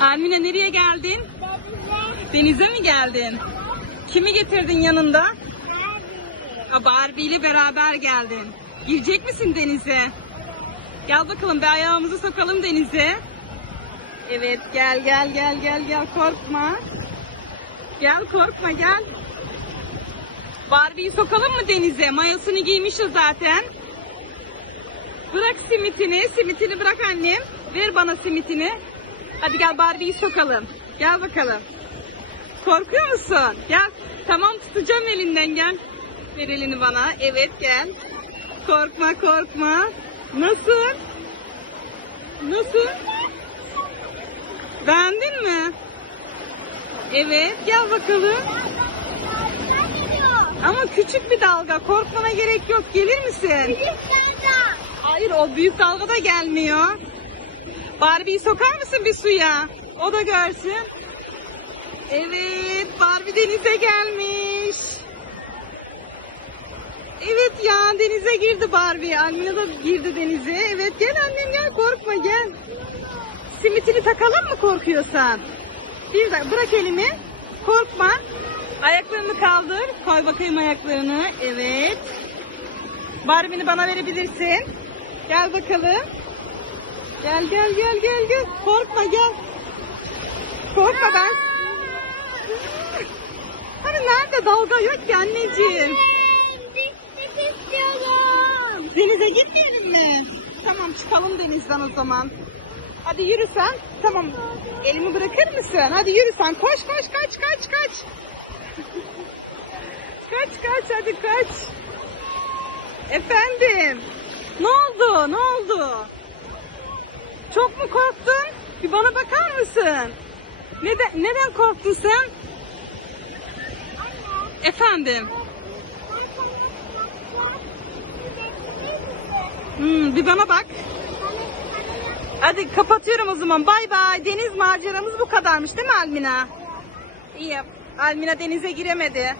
Almina nereye geldin? Denize mi geldin? Kimi getirdin yanında? Ha, Barbie ile beraber geldin. Girecek misin denize? Gel bakalım bir ayağımızı sokalım denize. Evet gel gel gel gel gel korkma. Gel korkma gel. Barbie'yi sokalım mı denize? Mayosunu giymiş o zaten. Bırak simitini. Simitini bırak annem. Ver bana simitini. Hadi gel Barbie'yi sokalım. Gel bakalım. Korkuyor musun? Gel. Tamam tutacağım elinden gel. Ver elini bana. Evet gel. Korkma korkma. Nasıl? Nasıl? Beğendin mi? Evet gel bakalım. Ama küçük bir dalga. Korkmana gerek yok. Gelir misin? Hayır o büyük dalga da gelmiyor. Barbie'yi sokar mısın bir suya? O da görsün. Evet Barbie denize gelmiş. Evet ya denize girdi Barbie. Almina da girdi denize. Evet gel annem gel korkma gel. Simitini takalım mı korkuyorsan? Bir dakika bırak elimi. Korkma. Ayaklarını kaldır. Koy bakayım ayaklarını. Evet. Barbie'ni bana verebilirsin. Gel bakalım. Gel gel gel gel gel. Korkma gel. Korkma ben. Hani nerede dalga yok ki anneciğim. Denize gitmeyelim mi? Tamam çıkalım denizden o zaman. Hadi yürü sen. Tamam. Elimi bırakır mısın? Hadi yürü sen. Koş koş kaç kaç kaç. kaç kaç hadi kaç. Efendim. Ne oldu? Ne oldu? Çok mu korktun? Bir bana bakar mısın? Neden, neden korktun sen? Efendim. Hmm, bir bana bak. Hadi kapatıyorum o zaman. Bay bay. Deniz maceramız bu kadarmış değil mi Almina? İyi. Almina denize giremedi.